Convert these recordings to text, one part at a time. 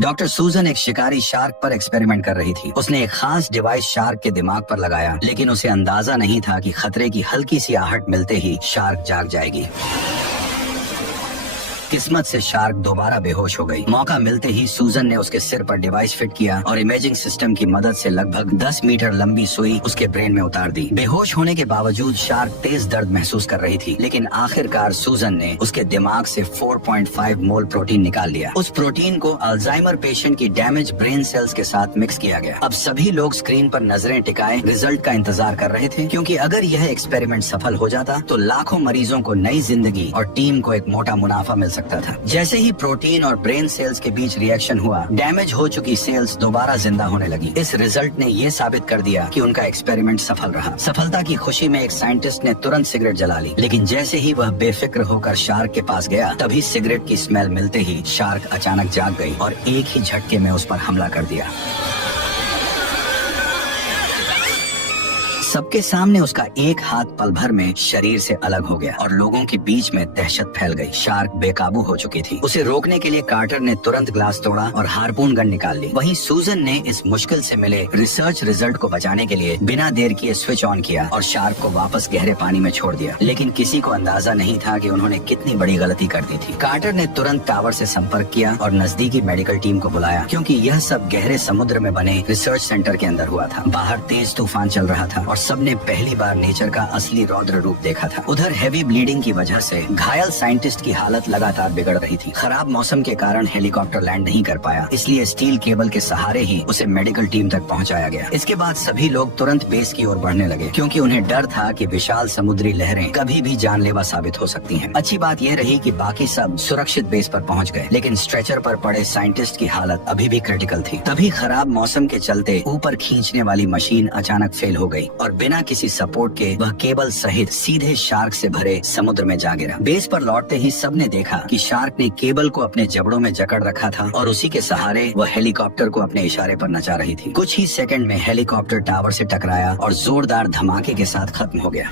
Doctor सूजन एक शिकारी शार्क पर एक्सपेरिमेंट कर रही थी। उसने एक खास डिवाइस शार्क के दिमाग पर लगाया, लेकिन उसे अंदाजा नहीं था कि खतरे की हल्की सी आहट मिलते ही शार्क जाग जाएगी। किस्मत से शार्क दोबारा बेहोश हो गई। मौका मिलते ही सूजन ने उसके सिर पर डिवाइस फिट किया और इमेजिंग सिस्टम की मदद से लगभग 10 मीटर लंबी सुई उसके ब्रेन में उतार दी। बेहोश होने के बावजूद शार्क तेज दर्द महसूस कर रही थी, लेकिन आखिरकार सूजन ने उसके दिमाग से 4.5 मोल प्रोटीन निकाल लिया। उस प्रोटीन को अल्जाइमर पेशेंट की डैमेज ब्रेन सेल्स के साथ मिक्स किया गया। अब सभी लोग स्क्रीन पर नजरें टिकाए रिजल्ट का इंतजार कर रहे थे, क्योंकि अगर यह एक्सपेरिमेंट सफल हो जाता तो लाखों मरीजों को नई जिंदगी और टीम को एक मोटा मुनाफा मिल सकता था। जैसे ही प्रोटीन और ब्रेन सेल्स के बीच रिएक्शन हुआ, डैमेज हो चुकी सेल्स दोबारा जिंदा होने लगी। इस रिजल्ट ने यह साबित कर दिया कि उनका एक्सपेरिमेंट सफल रहा। सफलता की खुशी में एक साइंटिस्ट ने तुरंत सिगरेट जला ली, लेकिन जैसे ही वह बेफिक्र होकर शार्क के पास गया, तभी सिगरेट की स्मेल मिलते ही शार्क अचानक जाग गई और एक ही झटके में उस पर हमला कर दिया। सबके सामने उसका एक हाथ पल भर में शरीर से अलग हो गया और लोगों के बीच में दहशत फैल गई। शार्क बेकाबू हो चुकी थी। उसे रोकने के लिए कार्टर ने तुरंत ग्लास तोड़ा और हार्पून गन निकाल ली। वहीं सूजन ने इस मुश्किल से मिले रिसर्च रिजल्ट को बचाने के लिए बिना देर किए स्विच ऑन किया और शार्क को वापस गहरे पानी में छोड़ दिया। लेकिन किसी को अंदाजा नहीं था कि उन्होंने कितनी बड़ी गलती कर दी थी। कार्टर ने तुरंत टावर से संपर्क किया और नजदीकी मेडिकल टीम को बुलाया, क्योंकि यह सब गहरे समुद्र में बने रिसर्च सेंटर के अंदर हुआ था। बाहर तेज तूफान चल रहा था और सबने पहली बार नेचर का असली रौद्र रूप देखा था। उधर हैवी ब्लीडिंग की वजह से घायल साइंटिस्ट की हालत लगातार बिगड़ रही थी। खराब मौसम के कारण हेलीकॉप्टर लैंड नहीं कर पाया, इसलिए स्टील केबल के सहारे ही उसे मेडिकल टीम तक पहुंचाया गया। इसके बाद सभी लोग तुरंत बेस की ओर बढ़ने लगे, क्योंकि उन्हें डर था कि विशाल समुद्री लहरें कभी भी जानलेवा साबित हो सकती हैं। अच्छी बात यह रही कि बाकी सब सुरक्षित बेस पर पहुंच गए, लेकिन स्ट्रेचर पर पड़े साइंटिस्ट की हालत अभी भी क्रिटिकल थी। तभी खराब मौसम के चलते ऊपर खींचने वाली मशीन अचानक फेल हो गई और बिना किसी सपोर्ट के वह केबल सहित सीधे शार्क से भरे समुद्र में जा गिरा। बेस पर लौटते ही सबने देखा कि शार्क ने केबल को अपने जबड़ों में जकड़ रखा था और उसी के सहारे वह हेलीकॉप्टर को अपने इशारे पर नचा रही थी। कुछ ही सेकंड में हेलीकॉप्टर टावर से टकराया और जोरदार धमाके के साथ खत्म हो गया।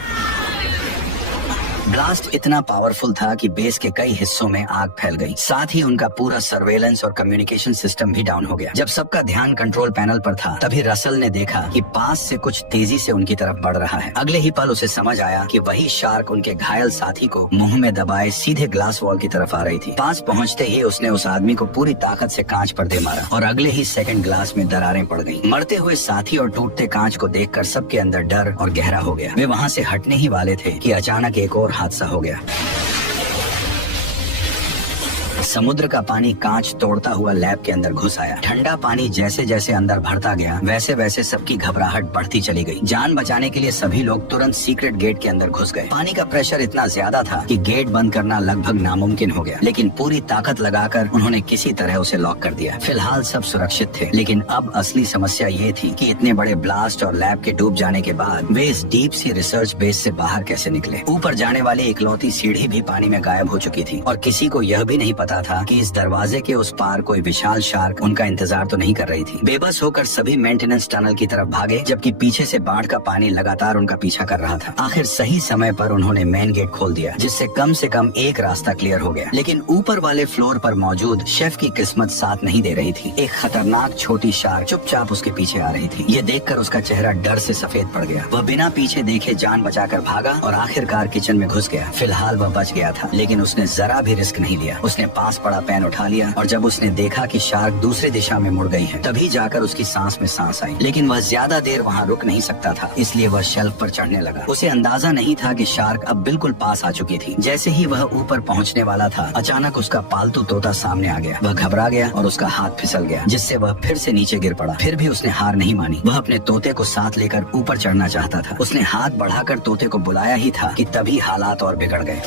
ब्लास्ट इतना पावरफुल था कि बेस के कई हिस्सों में आग फैल गई। साथ ही उनका पूरा सर्वेलेंस और कम्युनिकेशन सिस्टम भी डाउन हो गया। जब सबका ध्यान कंट्रोल पैनल पर था, तभी रसल ने देखा कि पास से कुछ तेजी से उनकी तरफ बढ़ रहा है। अगले ही पल उसे समझ आया कि वही शार्क उनके घायल साथी को मुंह में दबाए सीधे ग्लास वॉल की तरफ आ रही थी। पास पहुंचते ही उसने उस आदमी को पूरी ताकत से कांच पर दे मारा और अगले ही सेकंड ग्लास में दरारें पड़ गईं। मरते हुए साथी और टूटते कांच को देखकर सबके अंदर डर और गहरा हो गया। वे वहां से हटने ही वाले थे कि अचानक एक और हादसा हो गया। समुद्र का पानी कांच तोड़ता हुआ लैब के अंदर घुस आया। ठंडा पानी जैसे जैसे अंदर भरता गया, वैसे वैसे सबकी घबराहट बढ़ती चली गई। जान बचाने के लिए सभी लोग तुरंत सीक्रेट गेट के अंदर घुस गए। पानी का प्रेशर इतना ज्यादा था कि गेट बंद करना लगभग नामुमकिन हो गया, लेकिन पूरी ताकत लगाकर उन्होंने किसी तरह उसे लॉक कर दिया। फिलहाल सब सुरक्षित थे, लेकिन अब असली समस्या ये थी कि इतने बड़े ब्लास्ट और लैब के डूब जाने के बाद वे इस डीप सी रिसर्च बेस से बाहर कैसे निकले। ऊपर जाने वाली इकलौती सीढ़ी भी पानी में गायब हो चुकी थी और किसी को यह भी नहीं पता था कि इस दरवाजे के उस पार कोई विशाल शार्क उनका इंतजार तो नहीं कर रही थी। बेबस होकर सभी मेंटेनेंस टनल की तरफ भागे, जबकि पीछे से बाढ़ का पानी लगातार उनका पीछा कर रहा था। आखिर सही समय पर उन्होंने मेन गेट खोल दिया, जिससे कम से कम एक रास्ता क्लियर हो गया। लेकिन ऊपर वाले फ्लोर पर मौजूद शेफ की किस्मत साथ नहीं दे रही थी। एक खतरनाक छोटी शार्क चुपचाप उसके पीछे आ रही थी। ये देखकर उसका चेहरा डर से सफेद पड़ गया। वह बिना पीछे देखे जान बचाकर भागा और आखिरकार किचन में घुस गया। फिलहाल वह बच गया था, लेकिन उसने जरा भी रिस्क नहीं लिया। उसने पास पड़ा पेन उठा लिया और जब उसने देखा कि शार्क दूसरी दिशा में मुड़ गई है, तभी जाकर उसकी सांस में सांस आई। लेकिन वह ज्यादा देर वहाँ रुक नहीं सकता था, इसलिए वह शेल्फ पर चढ़ने लगा। उसे अंदाजा नहीं था कि शार्क अब बिल्कुल पास आ चुकी थी। जैसे ही वह ऊपर पहुँचने वाला था, अचानक उसका पालतू तोता सामने आ गया। वह घबरा गया और उसका हाथ फिसल गया, जिससे वह फिर से नीचे गिर पड़ा। फिर भी उसने हार नहीं मानी। वह अपने तोते को साथ लेकर ऊपर चढ़ना चाहता था। उसने हाथ बढ़ाकर तोते को बुलाया ही था कि तभी हालात और बिगड़ गए।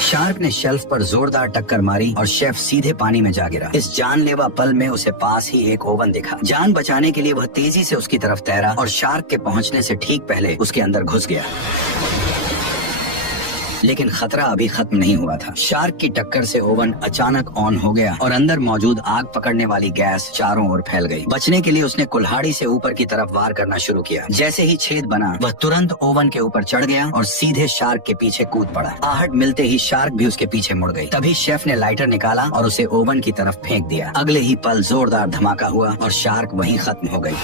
शार्क ने शेल्फ पर जोरदार टक्कर मारी और शेफ सीधे पानी में जा गिरा। इस जानलेवा पल में उसे पास ही एक ओवन दिखा। जान बचाने के लिए वह तेजी से उसकी तरफ तैरा और शार्क के पहुंचने से ठीक पहले उसके अंदर घुस गया। लेकिन खतरा अभी खत्म नहीं हुआ था। शार्क की टक्कर से ओवन अचानक ऑन हो गया और अंदर मौजूद आग पकड़ने वाली गैस चारों ओर फैल गई। बचने के लिए उसने कुल्हाड़ी से ऊपर की तरफ वार करना शुरू किया। जैसे ही छेद बना वह तुरंत ओवन के ऊपर चढ़ गया और सीधे शार्क के पीछे कूद पड़ा। आहट मिलते ही शार्क भी उसके पीछे मुड़ गई। तभी शेफ ने लाइटर निकाला और उसे ओवन की तरफ फेंक दिया। अगले ही पल जोरदार धमाका हुआ और शार्क वहीं खत्म हो गई।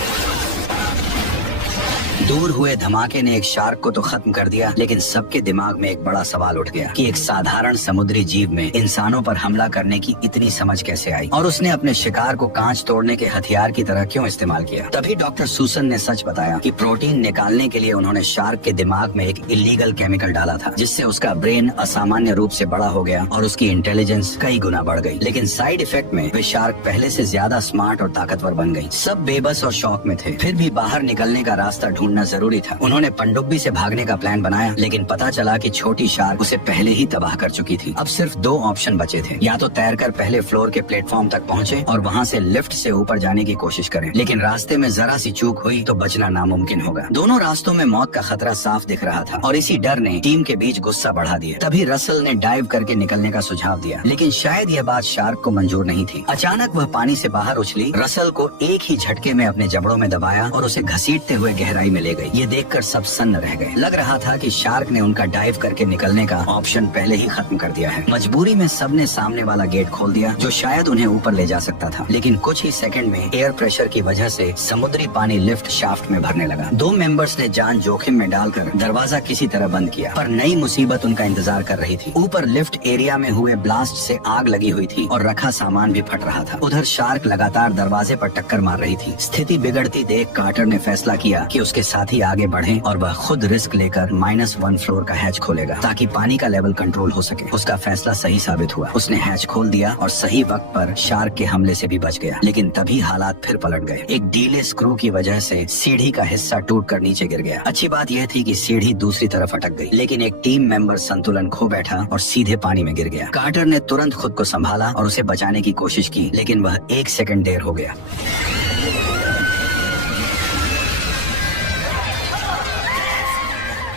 दूर हुए धमाके ने एक शार्क को तो खत्म कर दिया, लेकिन सबके दिमाग में एक बड़ा सवाल उठ गया कि एक साधारण समुद्री जीव में इंसानों पर हमला करने की इतनी समझ कैसे आई और उसने अपने शिकार को कांच तोड़ने के हथियार की तरह क्यों इस्तेमाल किया। तभी डॉक्टर सूसन ने सच बताया कि प्रोटीन निकालने के लिए उन्होंने शार्क के दिमाग में एक इलीगल केमिकल डाला था, जिससे उसका ब्रेन असामान्य रूप से बड़ा हो गया और उसकी इंटेलिजेंस कई गुना बढ़ गई। लेकिन साइड इफेक्ट में वे शार्क पहले से ज्यादा स्मार्ट और ताकतवर बन गई। सब बेबस और शौक में थे, फिर भी बाहर निकलने का रास्ता ढूंढना जरूरी था। उन्होंने पनडुब्बी से भागने का प्लान बनाया, लेकिन पता चला कि छोटी शार्क उसे पहले ही तबाह कर चुकी थी। अब सिर्फ दो ऑप्शन बचे थे, या तो तैरकर पहले फ्लोर के प्लेटफॉर्म तक पहुंचे और वहां से लिफ्ट से ऊपर जाने की कोशिश करें, लेकिन रास्ते में जरा सी चूक हुई तो बचना नामुमकिन होगा। दोनों रास्तों में मौत का खतरा साफ दिख रहा था और इसी डर ने टीम के बीच गुस्सा बढ़ा दिया। तभी रसल ने डाइव करके निकलने का सुझाव दिया, लेकिन शायद यह बात शार्क को मंजूर नहीं थी। अचानक वह पानी से बाहर उछली, रसल को एक ही झटके में अपने जबड़ों में दबाया और उसे घसीटते हुए गहराई में ले गई। ये देखकर सब सन्न रह गए। लग रहा था कि शार्क ने उनका डाइव करके निकलने का ऑप्शन पहले ही खत्म कर दिया है। मजबूरी में सबने सामने वाला गेट खोल दिया जो शायद उन्हें ऊपर ले जा सकता था, लेकिन कुछ ही सेकंड में एयर प्रेशर की वजह से समुद्री पानी लिफ्ट शाफ्ट में भरने लगा। दो मेंबर्स ने जान जोखिम में डालकर दरवाजा किसी तरह बंद किया, पर नई मुसीबत उनका इंतजार कर रही थी। ऊपर लिफ्ट एरिया में हुए ब्लास्ट से आग लगी हुई थी और रखा सामान भी फट रहा था। उधर शार्क लगातार दरवाजे पर टक्कर मार रही थी। स्थिति बिगड़ती देख कार्टर ने फैसला किया कि उसके साथी आगे बढ़ें और वह खुद रिस्क लेकर -1 फ्लोर का हैच खोलेगा ताकि पानी का लेवल कंट्रोल हो सके। उसका फैसला सही साबित हुआ। उसने हैच खोल दिया और सही वक्त पर शार्क के हमले से भी बच गया, लेकिन तभी हालात फिर पलट गए। एक ढीले स्क्रू की वजह से सीढ़ी का हिस्सा टूटकर नीचे गिर गया। अच्छी बात यह थी कि सीढ़ी दूसरी तरफ अटक गई, लेकिन एक टीम मेंबर संतुलन खो बैठा और सीधे पानी में गिर गया। कार्टर ने तुरंत खुद को संभाला और उसे बचाने की कोशिश की, लेकिन वह 1 सेकंड देर हो गया।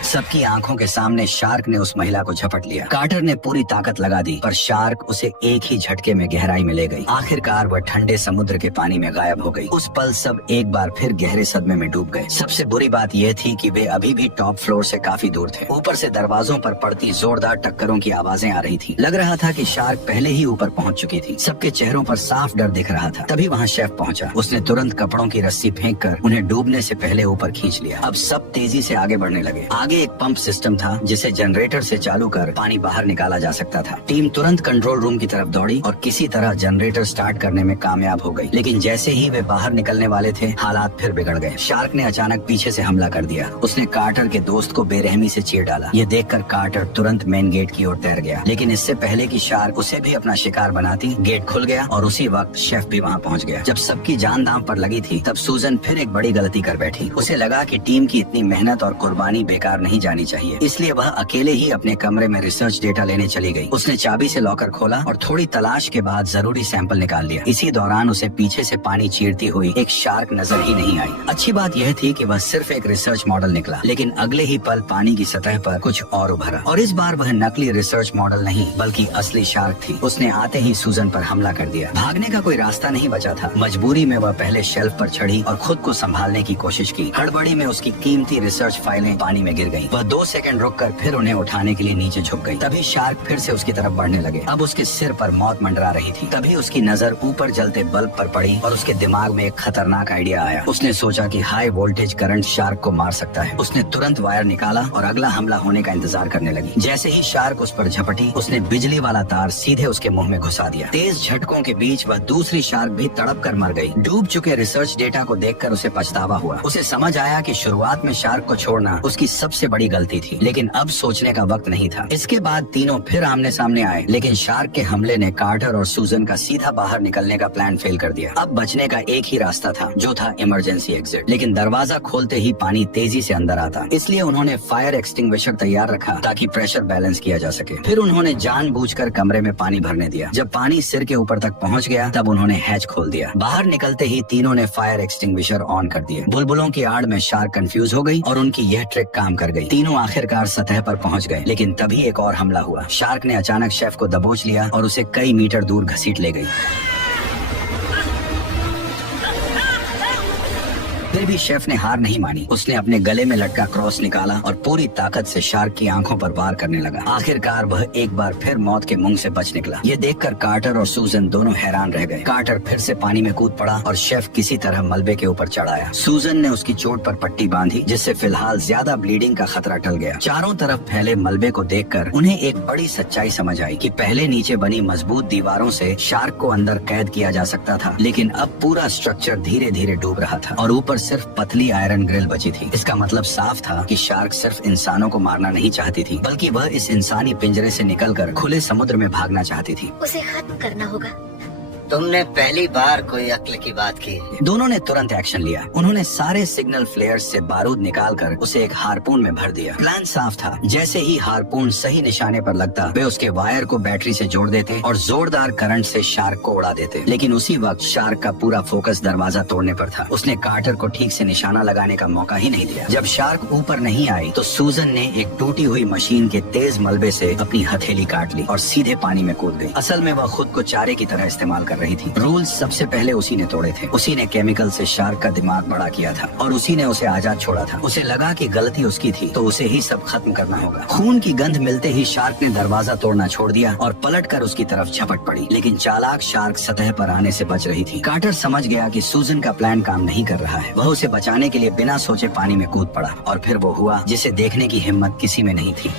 सबकी आंखों के सामने शार्क ने उस महिला को झपट लिया। कार्टर ने पूरी ताकत लगा दी, पर शार्क उसे एक ही झटके में गहराई में ले गई। आखिरकार वह ठंडे समुद्र के पानी में गायब हो गई। उस पल सब एक बार फिर गहरे सदमे में डूब गए। सबसे बुरी बात यह थी कि वे अभी भी टॉप फ्लोर से काफी दूर थे। ऊपर से दरवाजों पर पड़ती जोरदार टक्करों की आवाजें आ रही थी। लग रहा था कि शार्क पहले ही ऊपर पहुंच चुकी थी। सबके चेहरों पर साफ डर दिख रहा था। तभी वहाँ शेफ पहुंचा। उसने तुरंत कपड़ों की रस्सी फेंक कर उन्हें डूबने से पहले ऊपर खींच लिया। अब सब तेजी से आगे बढ़ने लगे। आगे एक पंप सिस्टम था जिसे जनरेटर से चालू कर पानी बाहर निकाला जा सकता था। टीम तुरंत कंट्रोल रूम की तरफ दौड़ी और किसी तरह जनरेटर स्टार्ट करने में कामयाब हो गई, लेकिन जैसे ही वे बाहर निकलने वाले थे हालात फिर बिगड़ गए। शार्क ने अचानक पीछे से हमला कर दिया। उसने कार्टर के दोस्त को बेरहमी से चीर डाला। ये देखकर कार्टर तुरंत मेन गेट की ओर तैर गया, लेकिन इससे पहले कि शार्क उसे भी अपना शिकार बनाती, गेट खुल गया और उसी वक्त शेफ भी वहाँ पहुँच गया। जब सबकी जान दांव पर लगी थी तब सूजन फिर एक बड़ी गलती कर बैठी। उसे लगा कि टीम की इतनी मेहनत और कुर्बानी बेकार नहीं जानी चाहिए, इसलिए वह अकेले ही अपने कमरे में रिसर्च डेटा लेने चली गई। उसने चाबी से लॉकर खोला और थोड़ी तलाश के बाद जरूरी सैंपल निकाल लिया। इसी दौरान उसे पीछे से पानी चीरती हुई एक शार्क नजर ही नहीं आई। अच्छी बात यह थी कि वह सिर्फ एक रिसर्च मॉडल निकला, लेकिन अगले ही पल पानी की सतह पर कुछ और उभरा और इस बार वह नकली रिसर्च मॉडल नहीं बल्कि असली शार्क थी। उसने आते ही सूजन पर हमला कर दिया। भागने का कोई रास्ता नहीं बचा था। मजबूरी में वह पहले शेल्फ पर चढ़ी और खुद को संभालने की कोशिश की। हड़बड़ी में उसकी कीमती रिसर्च फाइलें पानी में गिर गईं। वह 2 सेकंड रुककर फिर उन्हें उठाने के लिए नीचे झुक गई। तभी शार्क फिर से उसकी तरफ बढ़ने लगे। अब उसके सिर पर मौत मंडरा रही थी। तभी उसकी नजर ऊपर जलते बल्ब पर पड़ी और उसके दिमाग में एक खतरनाक आइडिया आया। उसने सोचा कि हाई वोल्टेज करंट शार्क को मार सकता है। उसने तुरंत वायर निकाला और अगला हमला होने का इंतजार करने लगी। जैसे ही शार्क उस पर झपटी, उसने बिजली वाला तार सीधे उसके मुंह में घुसा दिया। तेज झटकों के बीच वह दूसरी शार्क भी तड़प कर मर गई। डूब चुके रिसर्च डेटा को देखकर उसे पछतावा हुआ। उसे समझ आया कि शुरुआत में शार्क को छोड़ना उसकी सबसे बड़ी गलती थी, लेकिन अब सोचने का वक्त नहीं था। इसके बाद तीनों फिर आमने सामने आए, लेकिन शार्क के हमले ने कार्टर और सूजन का सीधा बाहर निकलने का प्लान फेल कर दिया। अब बचने का एक ही रास्ता था, जो था इमरजेंसी एग्जिट। लेकिन दरवाजा खोलते ही पानी तेजी से अंदर आता, इसलिए उन्होंने फायर एक्सटिंग्विशर तैयार रखा ताकि प्रेशर बैलेंस किया जा सके। फिर उन्होंने जानबूझकर कमरे में पानी भरने दिया। जब पानी सिर के ऊपर तक पहुंच गया तब उन्होंने हैच खोल दिया। बाहर निकलते ही तीनों ने फायर एक्सटिंग्विशर ऑन कर दिए। बुलबुलों की आड़ में शार्क कंफ्यूज हो गई और उनकी यह ट्रिक काम कर गई। तीनों आखिरकार सतह पर पहुंच गए, लेकिन तभी एक और हमला हुआ। शार्क ने अचानक शेफ को दबोच लिया और उसे कई मीटर दूर घसीट ले गई। फिर भी शेफ ने हार नहीं मानी। उसने अपने गले में लटका क्रॉस निकाला और पूरी ताकत से शार्क की आंखों पर वार करने लगा। आखिरकार वह एक बार फिर मौत के मुंह से बच निकला। ये देखकर कार्टर और सूजन दोनों हैरान रह गए। कार्टर फिर से पानी में कूद पड़ा और शेफ किसी तरह मलबे के ऊपर चढ़ाया। सूजन ने उसकी चोट पर पट्टी बांधी, जिससे फिलहाल ज्यादा ब्लीडिंग का खतरा टल गया। चारों तरफ फैले मलबे को देखकर उन्हें एक बड़ी सच्चाई समझ आई कि पहले नीचे बनी मजबूत दीवारों से शार्क को अंदर कैद किया जा सकता था, लेकिन अब पूरा स्ट्रक्चर धीरे धीरे डूब रहा था और ऊपर सिर्फ पतली आयरन ग्रिल बची थी। इसका मतलब साफ था कि शार्क सिर्फ इंसानों को मारना नहीं चाहती थी, बल्कि वह इस इंसानी पिंजरे से निकलकर खुले समुद्र में भागना चाहती थी। उसे खत्म करना होगा। तुमने पहली बार कोई अक्ल की बात की। दोनों ने तुरंत एक्शन लिया। उन्होंने सारे सिग्नल फ्लेयर्स से बारूद निकालकर उसे एक हारपून में भर दिया। प्लान साफ था। जैसे ही हारपून सही निशाने पर लगता, वे उसके वायर को बैटरी से जोड़ देते और जोरदार करंट से शार्क को उड़ा देते। लेकिन उसी वक्त शार्क का पूरा फोकस दरवाजा तोड़ने पर था। उसने कार्टर को ठीक से निशाना लगाने का मौका ही नहीं दिया। जब शार्क ऊपर नहीं आई तो सूजन ने एक टूटी हुई मशीन के तेज मलबे से अपनी हथेली काट ली और सीधे पानी में कूद गई। असल में वह खुद को चारे की तरह इस्तेमाल कर रही थी। रूल्स सबसे पहले उसी ने तोड़े थे। उसी ने केमिकल से शार्क का दिमाग बड़ा किया था और उसी ने उसे आजाद छोड़ा था। उसे लगा कि गलती उसकी थी, तो उसे ही सब खत्म करना होगा। खून की गंध मिलते ही शार्क ने दरवाजा तोड़ना छोड़ दिया और पलटकर उसकी तरफ झपट पड़ी। लेकिन चालाक शार्क सतह पर आने से बच रही थी। कार्टर समझ गया कि सूजन का प्लान काम नहीं कर रहा है। वह उसे बचाने के लिए बिना सोचे पानी में कूद पड़ा और फिर वो हुआ जिसे देखने की हिम्मत किसी में नहीं थी।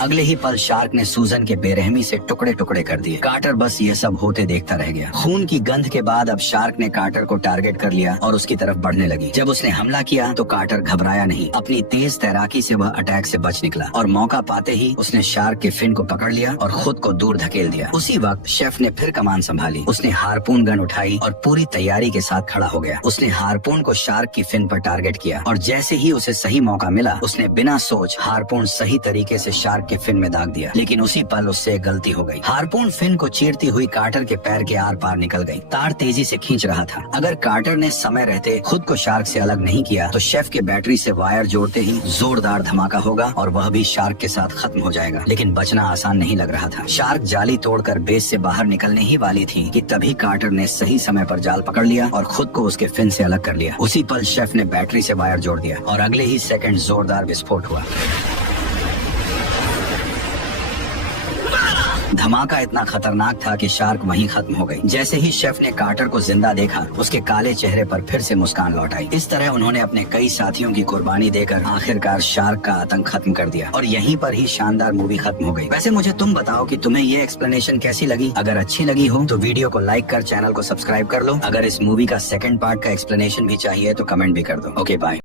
अगले ही पल शार्क ने सूजन के बेरहमी से टुकड़े टुकड़े कर दिए। कार्टर बस ये सब होते देखता रह गया। खून की गंध के बाद अब शार्क ने कार्टर को टारगेट कर लिया और उसकी तरफ बढ़ने लगी। जब उसने हमला किया तो कार्टर घबराया नहीं। अपनी तेज तैराकी से वह अटैक से बच निकला और मौका पाते ही उसने शार्क के फिन को पकड़ लिया और खुद को दूर धकेल दिया। उसी वक्त शेफ ने फिर कमान संभाली। उसने हारपून गन उठाई और पूरी तैयारी के साथ खड़ा हो गया। उसने हारपून को शार्क की फिन पर टारगेट किया और जैसे ही उसे सही मौका मिला, उसने बिना सोच हारपून सही तरीके से शार्क के फिन में दाग दिया। लेकिन उसी पल उससे एक गलती हो गई। हारपून फिन को चीरती हुई कार्टर के पैर के आर पार निकल गई। तार तेजी से खींच रहा था। अगर कार्टर ने समय रहते खुद को शार्क से अलग नहीं किया तो शेफ के बैटरी से वायर जोड़ते ही जोरदार धमाका होगा और वह भी शार्क के साथ खत्म हो जाएगा। लेकिन बचना आसान नहीं लग रहा था। शार्क जाली तोड़कर बेस से बाहर निकलने ही वाली थी कि तभी कार्टर ने सही समय पर जाल पकड़ लिया और खुद को उसके फिन से अलग कर लिया। उसी पल शेफ ने बैटरी से वायर जोड़ दिया और अगले ही सेकंड जोरदार विस्फोट हुआ। धमाका इतना खतरनाक था कि शार्क वहीं खत्म हो गई। जैसे ही शेफ ने कार्टर को जिंदा देखा, उसके काले चेहरे पर फिर से मुस्कान लौट आई। इस तरह उन्होंने अपने कई साथियों की कुर्बानी देकर आखिरकार शार्क का आतंक खत्म कर दिया और यहीं पर ही शानदार मूवी खत्म हो गई। वैसे मुझे तुम बताओ कि तुम्हें ये एक्सप्लेनेशन कैसी लगी। अगर अच्छी लगी हो तो वीडियो को लाइक कर चैनल को सब्सक्राइब कर लो। अगर इस मूवी का सेकंड पार्ट का एक्सप्लेनेशन भी चाहिए तो कमेंट भी कर दो। Okay bye.